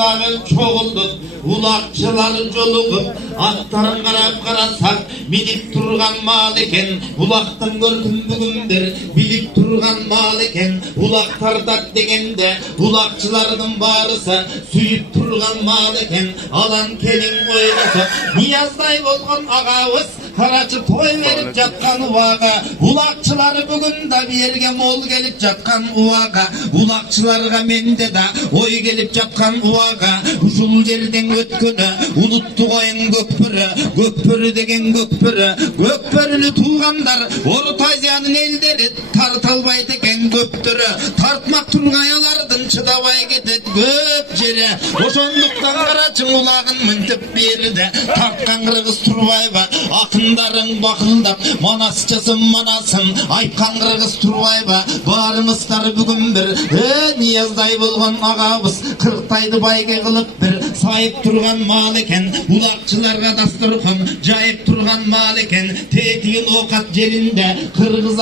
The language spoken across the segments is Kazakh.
başındağı çoğuldu. Ulakçılar joluğup atların karap karasak minip turgan mal eken. Ulaktan gördüm bugündür bilip turgan mal eken. Ulak tardak degende ulakçılardan barısa süyüp turgan mal eken. Alan kelin oynasa Niyazday bolgan ağabız Karaçı toy verip jatkan uvaga. Ulakçıları bugün da bir yerge mol gelip jatkan uvaga. Ulakçılarga mende da oy gelip jatkan uvaga. Uşul жерден өткөнү унутту коюн көкпөрү. Көкпөрү деген көкпөрү. Көкпөрүнү туугандар Орто Азиянын элдери тарта албайт экен көптөрү. Тартмак тургайлардын чыдабай кетет көп жери. Ошондуктан Карачың улагын мынтип берди. Тарткан Кыргыз Турбайба акындарың бакылдап манасчысын манасын айткан Кыргыз Турбайба баарыңыздар бүгүн бир Нияздай болгон агабыз кырктайды байге кылып бир сайып турган мал экен. Улакчыларга дастурхан жайып турган мал экен. Тетигин окат жеринде кыргыз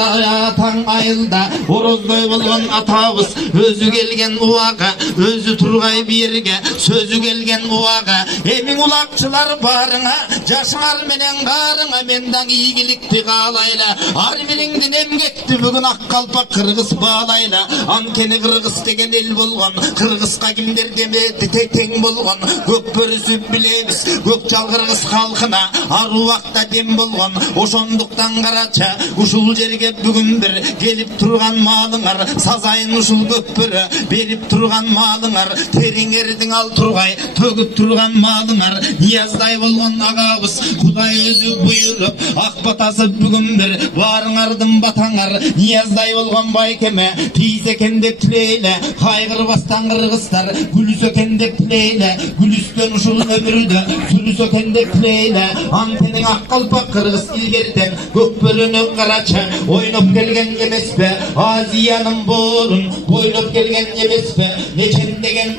таң айылда ороздой болгон атабыз өзү келген убага өзү тургай бирге сөзү келген убага. Эмиң улакчылар барыңа жашыңар менен карыңа мендан ийгиликти каалайла. Ар бириңдин эмгекти бүгүн ак калпак кыргыз баалайла. Анткени кыргыз деген эл болгон кыргызга кимдер демети тең болгон. Көкпөрүсү билебиз көк жал кыргыз халкына ар убакта дем болгон. Ошондуктан Карача ушул жерге бүгүн бир келип турган малыңар сазайын ушул көкпөрү берип турган малыңар. Териңердиң ал тургай төгүп турган малыңар. Нияздай болгон агабыз Кудай өзү буйруп ак батасы бүгүн бир баарыңардын батаңар. Нияздай болгон байкеме тийиз экен деп тилейле. Кайгырбастан кыргыздар күлүсө экен деп тилейле. Gülüstön uşul ömürüde sürüs ökende pleyle. Antenin ak kalpak kırgız ilgerden Gökbörünü Karaça oynop gelgen emes be. Aziyanın borun boynop gelgen emes be. Neçen degen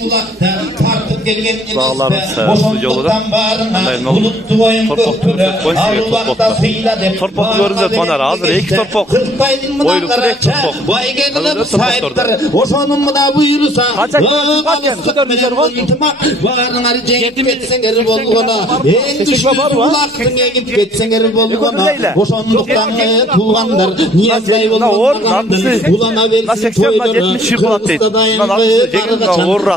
kulakta tartıp gelgen emes be. Boşonduktan bağrına unuttu oyun Gökbörü. Aruvakta sıyla dep torpok görünce tonar hazır iki torpok oyuluktur iki torpok bayge kılıp sahiptir. Oşonun da buyursa kaçak Varınlar cenk etsenger bolgona. En düşmüşsün ulaktın egip ketsenger bolgona. Oşonduktan tuğanlar Niyazday bolgonlar. Ulana versin toydunu Kırgızda dayanmı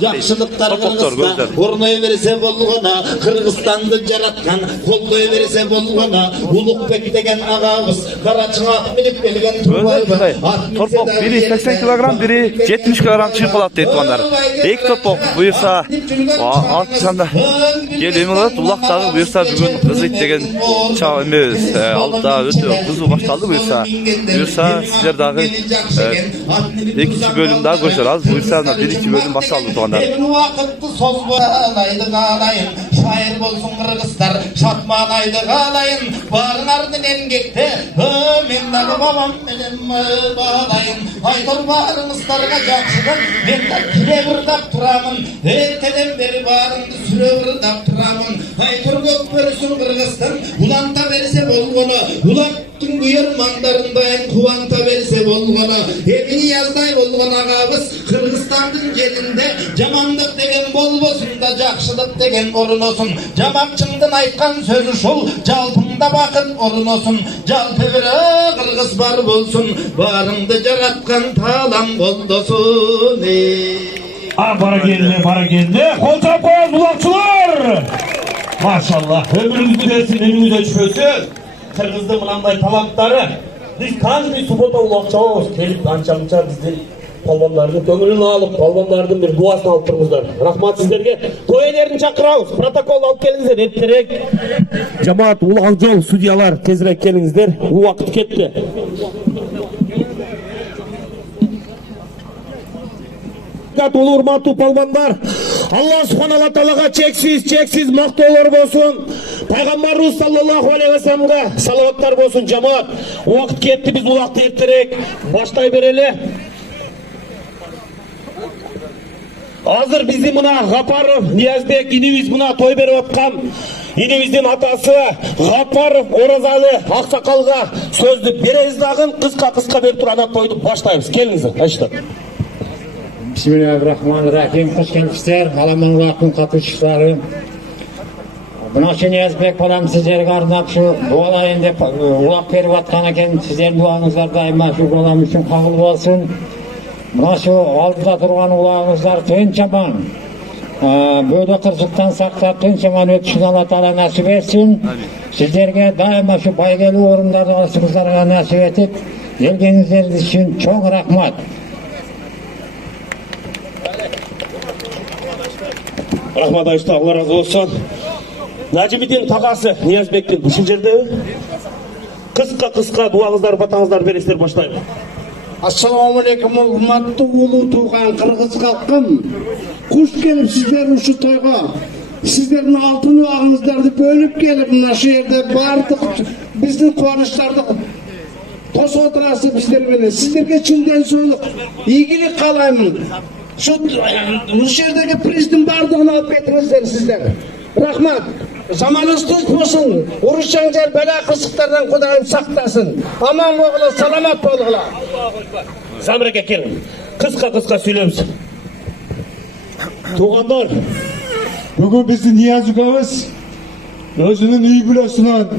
Jakşılıklar Kırgızda Ornoy verse bolgona. Kırgızstandı jaratkan koldoy verse bolgona. Ulukbek degen ağabız Karaçığa minip gelgen Turbayba. Torpok biri 80 kilogram biri 70 kilogram çıkıp alat deydi tuğanlar. İlk torpok buyursa Altında geliyor mu da ulaktağı buyursa bugün kızı деген çağ emez altta ötü kızı başladı buyursa sizler dağı ikinci bölüm daha görüşler az buyursa bir iki bölüm başladı tuğanlar. Şair bolsun kırgızlar şatmanaydı kalayın. Barınardın emgekte men dalı babam benim bağlayın. Aydır barınızlarga jakşıdan men de kire vırdap turamın. Erteden beri barındı süre vırdap turamın. Aydır Gökbörüsün Kırgızstan ulanta verse bolgonu. Ulaktın buyurmandarındayın kuvanta verse bolgonu. Emini yazday bolgon ağabız Kırgızstandın jelinde jamandık degen bolbosun da jakşılık degen orun olsun. Jamakçımdın aytkan sözü şol jalpında bakın orun olsun. Jalpıgıra Kırgız bar bolsun barındı jaratkan talan boldosun. Para geldi. Kolçak koyaz ulakçılar. Maşallah. Ömrünüzü versin, önünüze düşmesin. Kırgız'da mınanday talanttары. Biz каждый суббота улакчы алабыз. Келип анча-мынча биздин palvanlarını көңүлүн алып, palvanlardын bir дуасын алып турыңуздар. Рахмат сиздерге. Той ээлерин чакырабыз. Протокол алып келиңиздер. Эртерээк. Жамаат улак жол судьялар тезирээк келиңиздер. Убакыт кетти. Улуу урматтуу palvanдар, Allah subhanahu wa ta'alaga çeksiz maqtoolor bolsun. Пайгамбарыбыз sallallahu aleyhi ve sellem'e salavatlar bolsun jamaat. Убакыт кетти, biz убакытты эртерээк баштай берели. Азыр биздин мына Гапаров Ниязбек инибиз мына той берип аткан. İnimizin atası Gapparov Orazali Aksakалга sözdü berебиз дагы кыска берип туруп анан тойду баштайбыз. Келиңиздер, айтышты. Bismillahirrahmanirrahim. Hoş gelmişler. Alaman Ulak'ın katılışçıları. Buna şu Niyazbek balam sizlerge arnap şu dualayın dep ulak berip atkan eken. Sizlerin duanızlar daima şu balam üçün kabul bolsun. Buna şu aldıda turgan ulağınızlar tönçaman. Böyle kırçıktan saklap tönçaman ötüşün Allah Teala nasip etsin. Sizlerge daima şu baygeli orunlarda alışınızlarga nasip etip gelgenizler için çok rahmat. Rahmat Ayşe, Allah razı olsun. Najimiddin takası Niyazbek'tin bu жерде kıska duаңыздар батаңыздар бересіздер, başlayın. Assalamu alaikum, hurmatlı ulu tuğan Kırgız halkım. Kuş gelip sizlerin şu toyga. Sizlerin altın ağınızları bölüp gelip şu yerde bardık. Bizden kuvanışlardık. Toz oturası bizler bile. Sizlerge çinden soğuk. İyilik kalayım. Şu yerdeki prizin bardığını alıp getirinizler sizler. Rahmat. Zamanınız tuz olsun. Uruş janjal bela kısıklardan Kudayım saklasın. Aman oğlu salamat bolğular. Zamreke kelin. Kıska söylemiz. Туғандар, бүгін біздің Нияз үкеміз өзінің үй бүлесінен,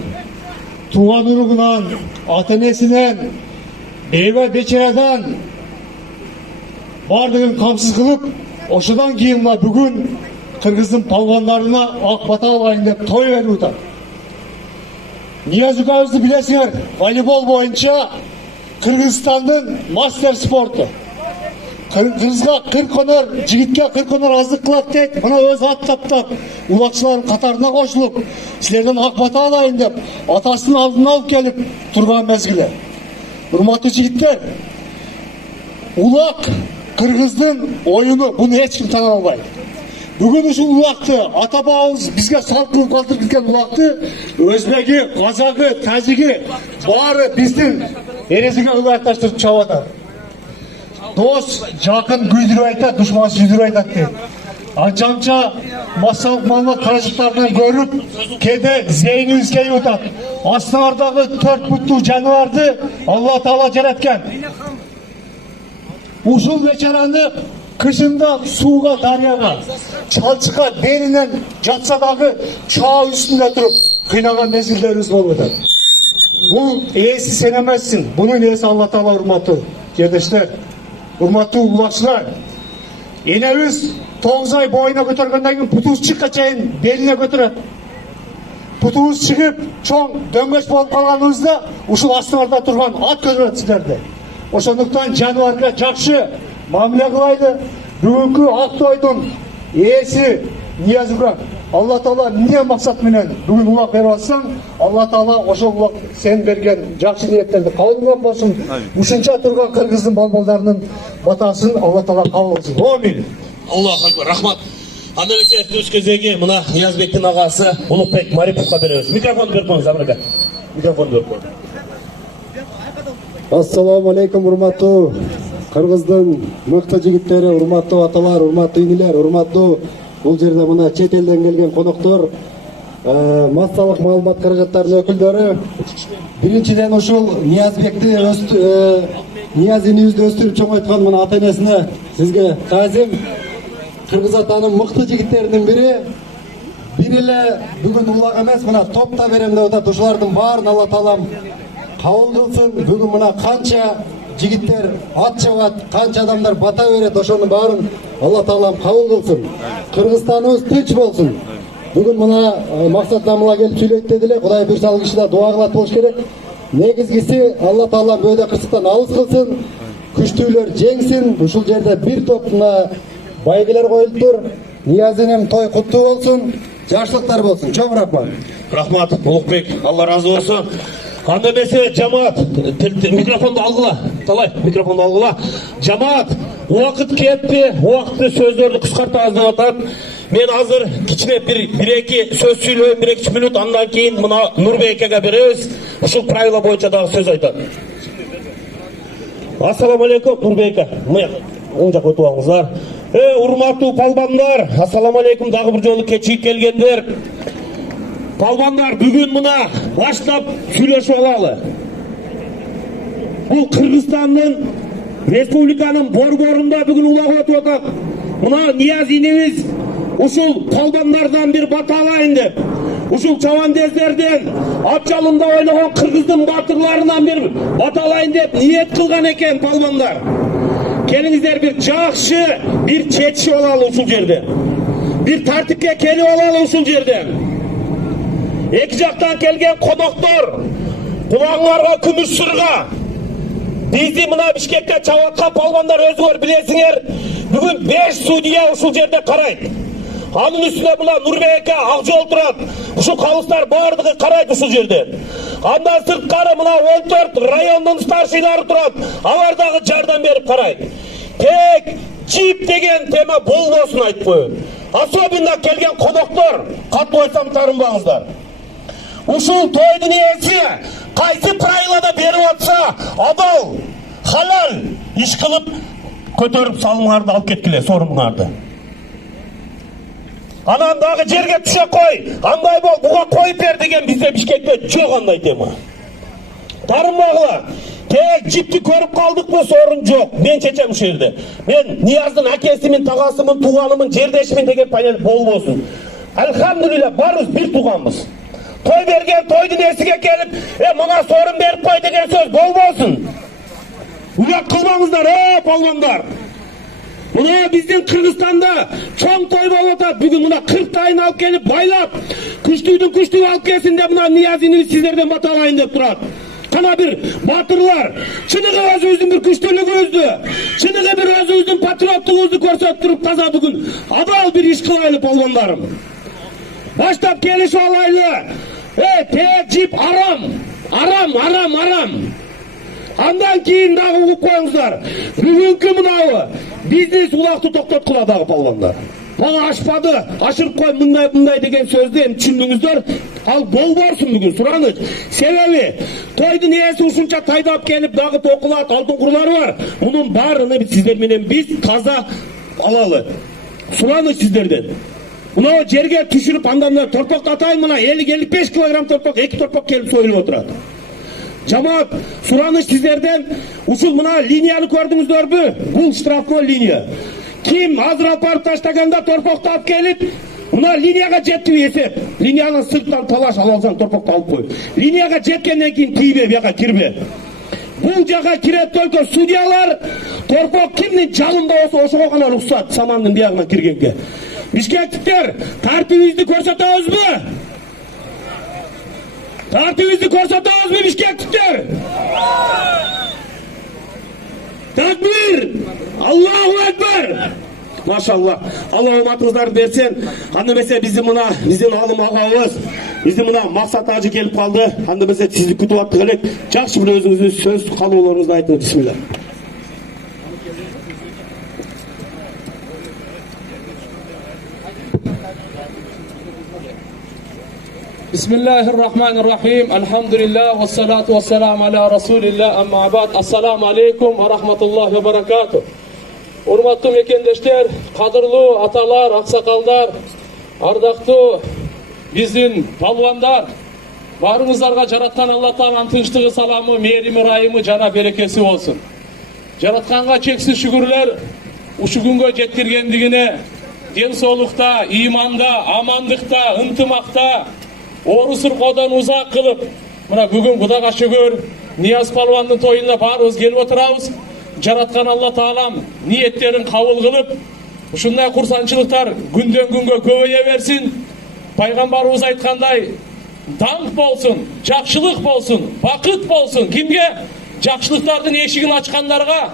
туған ұрығынан, ата-енесінен, бейбе бечерадан бардығын қамсыз қылып, осыдан кейін бүгін Қырғыздың палуандарына ақ бата алайын деп той беріп отыр. Нияз үкемізді білесіңер, волейбол бойынша Қырғызстанның мастер спорты. Kırgızga 40 onur, jigitke 40 onur azlık kılat deyip, buna öz at taптап, ulakçıların katarına koşulup, sizlerden ak bata alayın deyip, atasının aldığını alıp gelip, turgan mezgili. Hurmatlı jigitler, ulak Kırgızdın oyunu, bunu hiç kim tanı almaydı. Bugün şu ulaktı, ata bağımız bizge salt kılıp kaldırıp gitken ulaktı, Özbegi, Kazakı, Taciki, bari bizden erezige ulaktlaştırıp çavatar. Dost, жақын күйдіріп айтады, дұшман сүйдіріп айтады дейді. Анчанша массалық малымат қаражаттарынан көріп, кеде зейініміз келіп отады. Астыңардағы 4 бұтту жануарды Алла Тағала жаратқан. Ушул бечараны кышында суға, дарияға, чалчыға белінен жатса дағы чаа үстінде тұрып, қинаған мезгілдеріміз болып отады. Бұл иесі сен емессің, бұның иесі Алла Тағала урматтуу жерлештер. Hurmatlı ulakçılar, enemiz 9 ay boyuna götürgenden gün putuz çıkka çayın beline götürüp, putuz çıkıp çoğun döngeç bolup kalganımızda uşul astыңарда turgan at götürüp sizlerdi. Oşonduktan januarga jakşı mamile kılaydı. Bugünkü Aktoy'dun iyisi Niyaz Ukan. Allah Taala ne maksat menen bugün ulak berip atsan, Allah Taala oşo ulak sen bergen jakşı niyetlerdi kabul bolsun. Ушунча турган Кыргыздын балбалдарынын батасын Allah Taala kabul kılsın. Amin. Allahu Ekber, rahmat. Anda есе сөз кезегі мына Ниязбектің ағасы Улықбек Мариповқа береміз. Микрофон беріп қойыңыз, Амрага. Микрофон беріп қойыңыз. Assalamu alaikum, hurmatlı Kırgızdın mıқты жигиттери, hurmatlı atalar, hurmatlı iniler, hurmatlı бұл жерде мына чет елден келген қонақтар, массалық маалымат каражаттарынын өкүлдөрү, биринчиден ушул Ниязбекти Нияз инибизди өстүрүп чоңойткон мына ата-энесине сизге таазим. Кыргыз атанын мыкты жигиттеринин бири, бир эле бүгүн улак эмес, мына топта берем деп атат. Ушулардын баарын Алла Таалам кабыл кылсын. Бүгүн мына канча жигиттер ат чабат, канча адамдар бата берет, ошонун баарын Алла Таалам кабыл кылсын. Кыргызстаныбыз тынч болсун. Бүгүн мына максатнамага келип сүйлөйт дедиле. Кудай буйрса ал киши да дуа кылат болуш керек. Негизгиси Алла Таалам бөөдө кырсыктан алыс кылсын, күчтүүлөр жеңсин. Ушул жерде бир топ мына байгелер коюлуптур. Ниязынын той куттуу болсун, жакшылыктар болсун. Чоң рахмат. Рахмат, Улукбек, Allah razı olsun. Anda mesela cemaat, mikrofonu algıla, Talay, mikrofonu algıla. Cemaat, vakit ketdi, vakti sözlerdi kıskart ağzına atat. Men hazır kichine bir-iki söz söyleyeyim, 1-2 minut, andan keyin mına Nurbek'e beririz. Uşul правила boyunca daha söz aytadi. Assalamu alaikum, Nurbek'e. Оң жақ өтіп алыңыздар. Урматтуу палбандар, ассаламу алейкум, дагы бир жолу кечигип келгендер. Палбандар, бүгүн мына баштап сүйлөшүп алалы. Бул Кыргызстандын республиканын борборунда бүгүн улак өтүп атат. Мына Нияз инебиз ушул колдондардан бир бата алайын деп, ушул чабандездерден ат жалында ойногон кыргыздын батырларынан бир бата алайын деп ниет кылган экен палбандар. Келиңиздер бир жакшы бир чечишип алалы ушул жерде. Бир тартипке келип алалы ушул жерде. Эки жактан келген коноктор, кулаңарга күмүш сырга. Бизди мына Бишкекте чабып аткан палбандар өзүңөр билесиңер. Бүгүн 5 судья ушул жерде карайт. Анын үстүнө мына Нурбек ак жол турат. Ушул калыстар бардыгы карайт ушул жерде. Андан сырткары мына 14 райондун старшиналары турат. Алар дагы жардам берип карайт. Тек жип деген тема болбосун айтып коеюн. Особенно келген коноктор, катуу айтсам тарынбаңыздар. Ушул тойдун ээси кайсы правилада берип атса, адал, халал иш кылып көтөрүп салымыңарды алып кеткиле, сорумуңарды. Анан дагы жерге түшө кой, андай бол, буга коюп бер деген бизде Бишкекте жок андай тема. Тарынбагыла. Тек жипти көрүп калдыкпы, сорун жок. Мен чечем ушул жерде. Мен Нияздын акесимин, тагасымын, тууганымын, жердешимин деген панел болбосун. Алхамдулилла, барыбыз бир тууганбыз. Той берген тойдун эсиге келип, мына сорун берип кой деген сөз болбосун. Улак кылбаңыздар, палбандар. Мына биздин Кыргызстанда чоң той болуп атат. Бүгүн мына 40 тайын алып келип байлап, күчтүүдүн күчтүү алып келсин деп мына Ниязини сиздерден бата алайын деп турат. Кана бир батырлар, чыныгы өзүбүздүн бир күчтүүлүгүбүздү, чыныгы бир өзүбүздүн патриоттугубузду көрсөтүп туруп таза бүгүн адал бир иш кылайлы палбандарым. Баштап келишип алайлы. Тек жип арам. Андан кийин дагы угуп коюңуздар. Бүгүнкү мынабы бизнес улакты токтоткула дагы палбандар. Мага ашпады, ашырып кой мындай деген сөздү эми түшүндүңүздөр. Ал болборсун бүгүн сураныч. Себеби тойдун ээси ушунча тайдап келип дагы токулат, алтын курлары бар. Мунун баарыны сиздер менен биз таза алалы. Сураныч сиздерден. Мына жерге түшүрүп андан торпоктатайын, мына 50-55 килограмм торпок, 2 торпок келип союлуп отурат. Жамаат, сураныч сиздерден, ушул мына линияны көрдүңүздөрбү? Бул штрафной линия. Ким азыр апарып таштаганда торпокту алып келип, мына линияга жетти эсеп. Линияны сырттан талаш ала алсаң торпокту алып кой. Линияга жеткенден кийин тийбе, бияка кирбе. Бул жака кирет только судьялар. Торпок кимдин жалында болсо ошого гана уруксат самандын биягына киргенге. Бишкектиктер, тартибибизди көрсөтөбүзбү? Тартибибизди көрсөтөбүзбү Бишкектиктер? Такбир! Аллаху акбар! Машалла. Алла уматыңыздарды берсен. Анда эмесе биздин алым агабыз, биздин мына Максат ажы келип калды. Анда эмесе сизди күтүп аттык элек. Жакшы бир өзүңүздүн сөз калууларыңызды айтыңыз. Бисмилла. Bismillahirrahmanirrahim. Elhamdülillah ve salatu ve selamu ala Resulillah. Amma ba'd. Assalamu alaikum ve rahmetullahi ve berekatuh. Урматтуу мекендештер, кадырлуу аталар, аксакалдар, ардактуу биздин палвандар, баарыңыздарга жараткан Алла Тааланын тынчтыгы, саламы, мээрими, ырайымы жана берекеси болсун. Жаратканга чексиз шүгүрлөр ушул күнгө жеткиргендигине, ден соолукта, ыйманда, амандыкта, ынтымакта, ору сыркоодон узак кылып, мына бүгүн Кудайга шүгүр, Нияз палвандын тоюна баарыбыз келип отурабыз. Жараткан Алла Таалам ниеттерин кабыл кылып, ушундай курсанчылыктар күндөн күнгө көбөйө берсин. Пайгамбарыбыз айткандай, даңк болсун, жакшылык болсун, бакыт болсун. Кимге? Жакшылыктардын эшигин ачкандарга,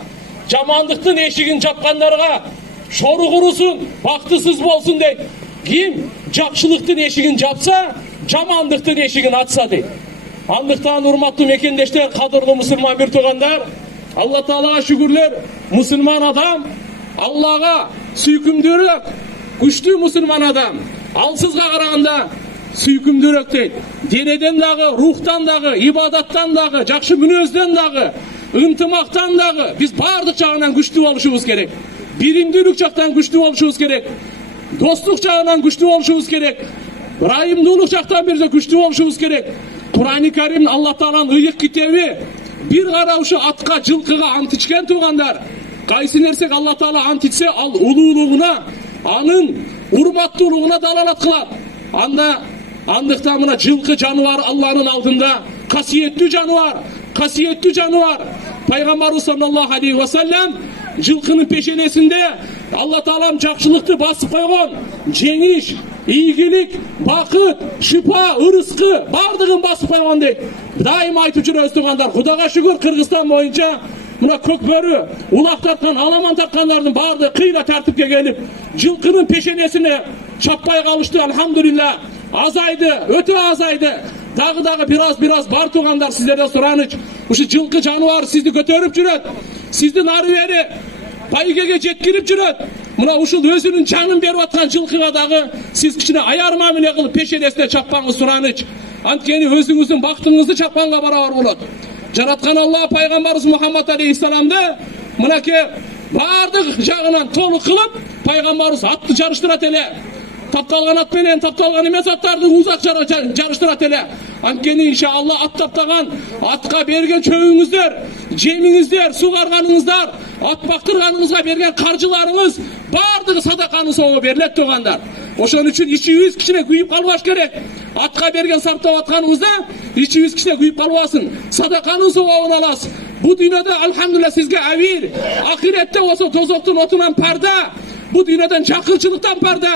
жамандыктын эшигин жапкандарга шору курусун, бактысыз болсун дейт. Ким жакшылыктын эшигин жапса, жамандыктын эшигин ачса дейт. Андыктан урматтуу мекендештер, кадырлуу мусулман бир туугандар, Алла Таалага шүгүрлөр, мусулман адам Аллага сүйкүмдүүрөөк, күчтүү мусулман адам алсызга караганда сүйкүмдүүрөөк дейт. Денеден дагы, рухтан дагы, ибадаттан дагы, жакшы мүнөздөн дагы, ынтымактан дагы биз баардык жагынан күчтүү болушубуз керек. Биримдүүлүк жактан күчтүү болушубуз керек. Достук жагынан күчтүү болушубуз керек. Ырайымдуулук жактан бир күчтүү болушубуз керек. Кур'ан-ы Карим Алла Тааланын ыйык китеби bir kara uşu atka, жылкыга ант ичкен туугандар. Кайсы нерсеге Алла Таала ант ичсе, ал улуулугуна, анын урматтуулугуна далалат кылат. Андыктан мына жылкы жаныбар Алланын алдында касиеттүү жаныбар. Пайгамбарыбыз саллаллаху алейхи ва саллям жылкынын пешенесинде Алла Таалам жакшылыкты басып койгон. Жеңиш, ийгилик, бакыт, шипа, ырыскы бардыгын басып койгон дейт. Дайыма айтып жүрөбүз туугандар. Кудайга шүгүр, Кыргызстан боюнча мына көкбөрү, улак тарткан, аламан тарткандардын баардыгы кыйла тартипке келип, жылкынын пешенесине чаппай калышты. Алхамдулилла. Азайды, өтө азайды. Дагы бираз бар туугандар, сиздерден сураныч. Ушу жылкы жаныбар сизди көтөрүп жүрөт. Сиздин ары бери байгеге жеткирип жүрөт. Мына ушул өзүнүн жанын берип аткан жылкыга дагы сиз кичине аяр мамиле кылып пешенесине чаппаңыз сураныч. Анткени өзүңүздүн бактыңызды чапканга барабар болот. Жараткан Алла пайгамбарыбыз Мухаммад алейхиссаламды мынакей бардык жагынан толук кылып, пайгамбарыбыз атты жарыштырат эле. Тапталган ат менен тапталган эмес аттарды узак жарыштырат эле. Анткени иншалла ат таптаган, атка берген чөбүңүздөр, жемиңиздер, сугарганыңыздар, ат бактырганыңызга берген каржыларыңыз бардыгы садаканын соңу берилет туугандар. Ошон үчүн ичибиз кичине күйүп калбаш керек. Атка берген сарптап атканыңызда ичибиз кичине күйүп калбасын. Садаканын соңуна аласыз. Бу дүйнөдө алхамдулилла сизге авир, ахиретте болсо тозоктун отунан парда. Bu dünyadan çakırçılıktan parda.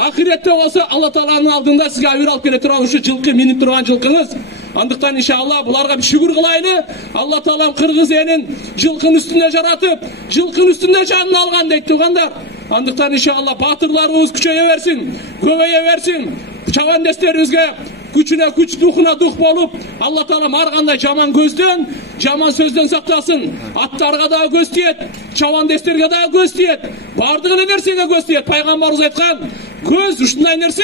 Ahirette olsa Allah Taala'nın aldığında sizge avir alıp gele turan şu жылкы minip turgan жылкыңыз. Andıktan inşallah bularga bir şükür kılaylı. Allah Taala'm Kırgız elin жылкын üstünde jaratıp, жылкын üstünde canını algan deyip tuğandar. Andıktan inşallah batırlarımız küçeye versin, köveye versin. Çavan desterimizge güçüne güç, duhuna duh bolup Allah Taala'm arganda jaman gözden, jaman sözden saklasın. Attarga da göz tiyet, çavan desterge da göz tiyet. Bardığını nersege göz tiyet. Peygamberimiz aytkan, göz uşunday nerse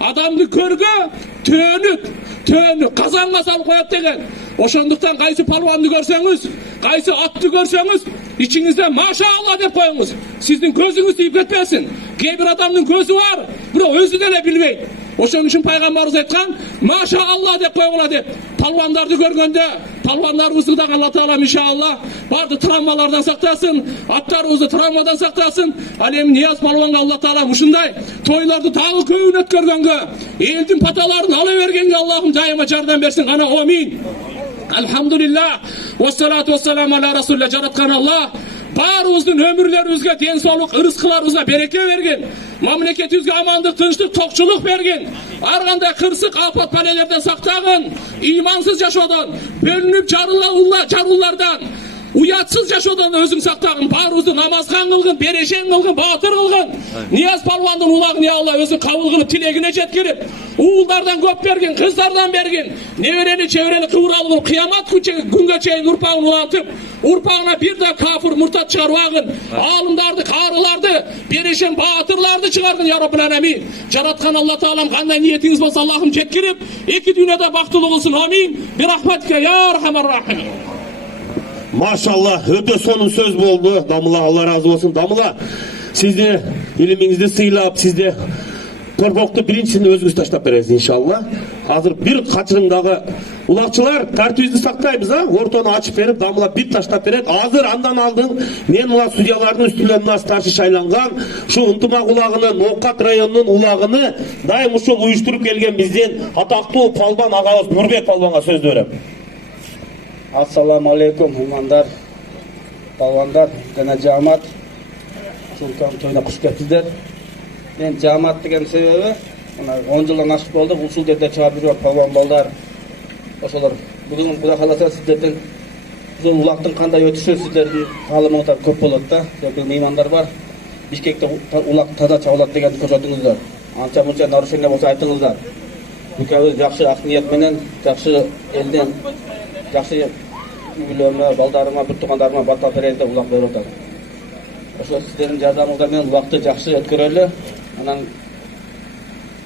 adamды körgö tönüt kazanga salıp koyat degen. Oşonduktan kaysı palvandı görseniz, kaysı attı görseniz içinizde maşallah dep koyunuz. Sizdin gözünüz tiyip ketmesin. Kebir adamdın gözü var, bura özü de bilmeyt. Oşon üçün Peygamberimiz aytkan, maşallah dep koyuna dep. Palvandardı görgönde, palvanlarımızı da Allah Taala'm inşallah bardı travmalardan saklasın, atlarımızı travmadan saklasın. Alem Niyaz palvanga Allah Taala'm uşunday toylardı tağı köyün ötkörgөнгө, eldin patalarını alıvergenge Allah'ım daima jardan bersin. Ana amin. Elhamdülillah. Vessalatu vesselamu ala Resulullah. Jaratkan Allah barımızdın ömürlerimizge densoluk, ırıskılarımıza bereke vergin. Mamleketimizge amandık, tınçlık, tokçuluk bergin. Arganda kırsık, afat palelerden saktagın. İmansız yaşodan, bölünüp jarullardan, uyatsız yaşodan özün saktagın. Barımızdı namazgan kılgın, bereşen kılgın, batır kılgın. Niyaz palvandın ulağın ya Allah özü kabul kılıp tilegine jetkirip, uğullardan köp bergin, kızlardan bergin. Nevereli çevreli kıvıral kılıp, kıyamat günge çeyin urpağın ulantıp, urpağına bir de kafir murtat çıkarvagın. Alımdardı, karılardı, bereşen batırlardı çıkardın ya Rabbil Alemin. Jaratkan Allah Taala'm kanday niyetiniz bolsa Allah'ım jetkirip, iki dünyada baktılık olsun. Amin. Bir rahmetike ya Rahman Rahim. Maşallah öte sonun söz boldu. Damla Allah razı olsun. Damla sizde ilimiңizди сыйлап, sizde korpoktu birincisini özünüz taşlap beresiz inşallah. Hazır bir kaçırımdagы ulakçılar tartibimizni saktayбыз, ha? Ortonu açıp verip damla bir taşlap beret. Hazır andan aldın. Men ulan studiyaların üstüne starşı şaylangan. Şu Ынтымак улағынын, Ноқат районунун улағыны дайым ушул уюштуруп келген биздин атактуу палбан агабыз Нурбек палбанга сөз берем. Assalamu alaikum humandar, palvandar, jana jamat. Sultan toyuna kuş kettiler. Men jamat degen sebebi, 10 жылдан ашып болдук, ушул жерде чыгып жүрөт palvan балдар. Ошолор бүгүн Кудай кааласа сиздердин ушул улактын кандай өтүшү сиздердин таалымыңыздар көп болот да. Бир меймандар бар. Бишкекте улак таза чабылат деген көрсөтүңүздөр. Анча мынча нарушение болсо айтыңыздар. Экөөбүз жакшы ак ниет менен, жакшы элден жакшы үйлөрүмө, балдарыма, бир туугандарыма бата берейин деп улак берип атат. Ошо сиздердин жардамыңыздар менен улакты жакшы өткөрөлү. Анан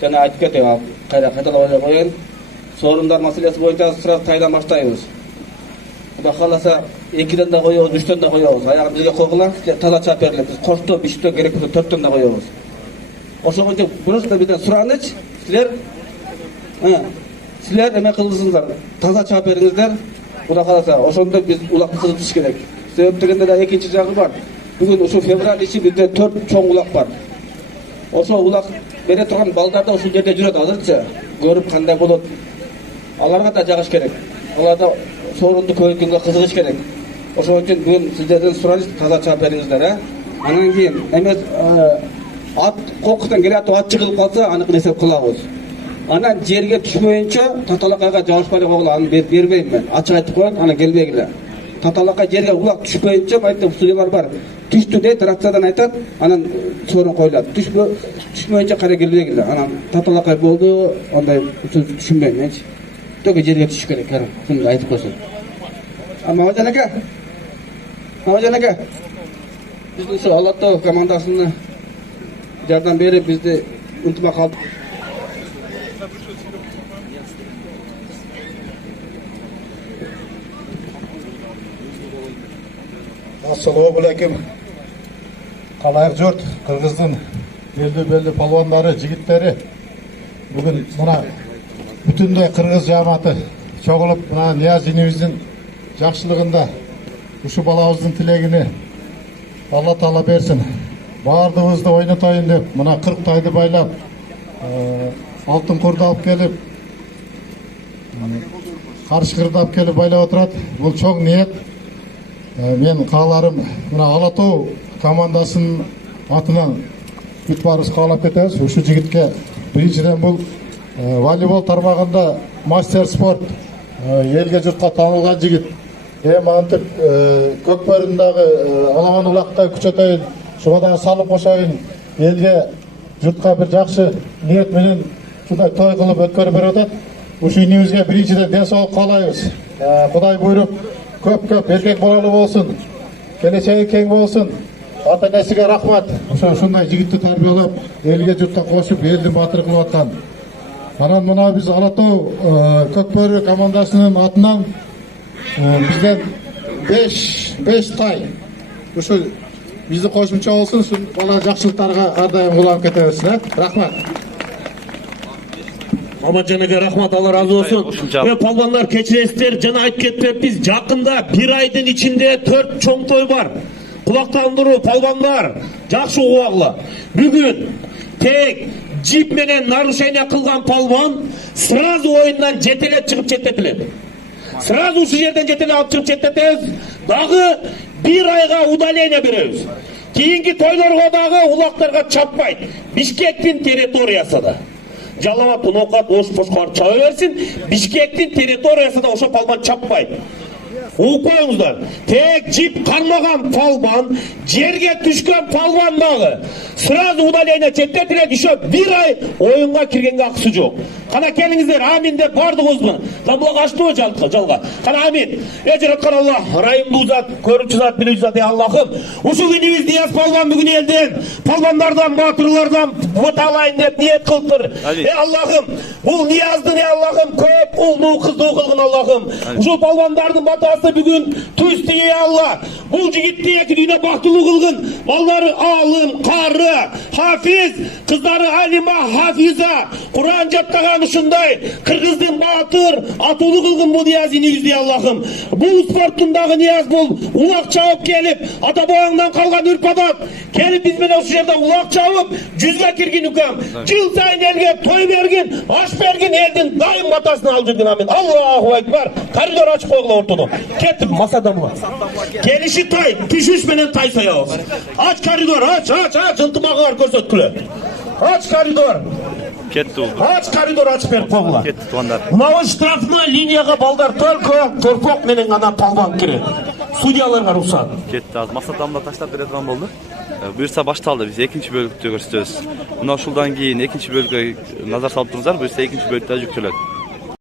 жана айтып кетейин, кайталап эле коеюн. Sorunlar masalesi boyunca sıra taydan başlayıyoruz. Kuda kalasa 2'den de koyuyoruz, 3'ten de koyuyoruz. Ayağın bizge koygular, taza çap verilir. Biz koştu, bişti, gerek 4'ten de koyuyoruz. O zaman burası da bizden suranıç, sizler emek kılısınızlar. Taza çap verinizler, Kuda kalasa oşonda biz ulakты kızıtış gerek. Sebep degende de ikinci jagı var. Bugün uşu fevral içi bizde 4 çoğ ulak var. Oşo ulak bere turgan balдар da uşul жерде жүрөт азырча. Көрүп кандай болот. Аларга да жагыш керек. Алар да сорунду көйткөнгө кызыгыш керек. Ошон үчүн бүгүн сиздерден сурайбыз, таза чаап бериңиздер, Анан кийин эмес ат кокустан келатып ат жыгылып калса, аны эсеп кылабыз. Анан жерге түшмөйүнчө таталакайга жабышпай койгула, аны бербейм мен. Ачык айтып коет, аны келбегиле. Таталакай жерге улак түшпөйүнчө айтып судьялар бар. Түштү дейт, рациядан айтат, анан сорун коюлат. Түшмөйүнчө кара келбегиле. Анан таталакай болду, андай түшүнбөйм менчи. Төкө жерге түшүш керек, шуну айтып койсун. Мамажан ака. Мамажан ака. Биздин ушу Алатау командасына жардам берип бизди унутпай калдык. Assalomu alaykum. Қалайық жұрт, Қырғыздың белді палуандары, жігіттері. Бүгін мұна бүтіндей Қырғыз жаматы чоғылып, мұна Нияз инеміздің жақшылығында ұшы балауыздың тілегіне Алла Тағала берсін. Бардығызды ойнатайын деп, мұна 40 тайды байлап, алтын құрды алып келіп, қаршықырды алып келіп байлап отырады. Бұл чоң ниет. Мен қаларым мұна Алатау командасының атынан бүт барыс қалап кетеміз. Үш жігітке біріншіден бұл волейбол тармағында мастер спорт елге жұртқа танылған жігіт. Мантып көкбөріндағы аламан ұлақтай күчетайын, шұғадағы салып қошайын, елге жұртқа бір жақсы ниетменен шудай той қылып өткөріп беріп отады. Үш үйімізге біріншіден денсаулық қалаймыз. Құдай бұйырып көп еркек балалы болсын, келешегі кең болсын. Ата-енесіге рахмат. Шундай жігітті тәрбиелеп, елге жұртқа қосып, елдің батыры қылып атқан. Анан мына біз Алатау көкбөрі командасының атынан бізден 5 тай. Ушу бізді қосымша болсын, бала жақсылықтарға әрдайым құлап кетеміз. Рахмат. Мамаджанаға рахмат, Алла разы болсын. Палбандар кечиресіздер, жана айтып кетпеппиз, жакында bir айдын ичинде 4 чоң той бар. Кулактандыруу палбандар, жакшы угугула. Бүгүн тек жип менен нарушение кылган палбан сразу оюндан жетелеп чыгып четтетилет. Сразу ушу жерден жетелеп алып чыгып четтетебиз. Дагы 1 айга удаление беребиз. Кийинки тойлорго дагы улактарга чаппайт. Бишкектин территориясында. Жаламат Нокат ош-пошкар чаба берсин. Бишкектин территориясында ошо палбан чаппайт. Уқойыңыздар, тек жип қармаған палбан, жерге түшкен палбан дағы. Сразу удаление четтетілет, еще 1 ай ойынға кіргенге ақысы жоқ. Қана келіңіздер, амин деп бардығызбын. Қамбылық ашты ой жалға. Қана амин. Ежіратқан Аллах, райымды ұзат, көрінші зат, білі ұзат, Аллахым. Ұшы күніміз Нияз палбан бүгін елден, палбандардан, батырлардан бұталайын деп ниет қылтыр. Аллахым, бұл Ниязды не Аллахым, көп ұлды қызды қылғын Аллахым. Ұшы палбандардың батасы бүгін туысты Алла. Бұл жігітті екі дүйіне бақтылы қылғын. Баллары алым, қары, хафиз, қыздары алима, хафиза, Құран жаттаған ұшындай, Қырғыздың батыр, атулы қылғын бұл Нияз инегізде Аллахым. Бұл спорттындағы Нияз бұл, улақ чауып келіп, ата бояңдан қалған үрпадат, келіп бізмен осы жерде улақ чауып, 100-ға кірген үкем. Жыл сайын елге той берген, аш берген елдің дайым батасын алып жүрген амин. Аллаху акбар. Коридор ашып қойғыла ортоды. Кеттіп масадамға. Келіші тай, пішіш менен тай саябыз. Ач коридор, ач, жынтымағар көрсеткілі. Ач коридор. Кетті ол. Ач коридор ашып беріп қойғыла. Кетті туғандар. Мынауы штрафна линияға балдар торпоқ менен ғана палбан кіреді. Судьяларға рұқсат. Кетті аз. Масадамда таштап беретін болды. Бұйырса башталды, біз екінші бөлікте көрсетеміз. Мына шулдан кейін екінші бөлікке назар салып тұрыңыздар, бұйырса екінші бөлікте жүктеледі.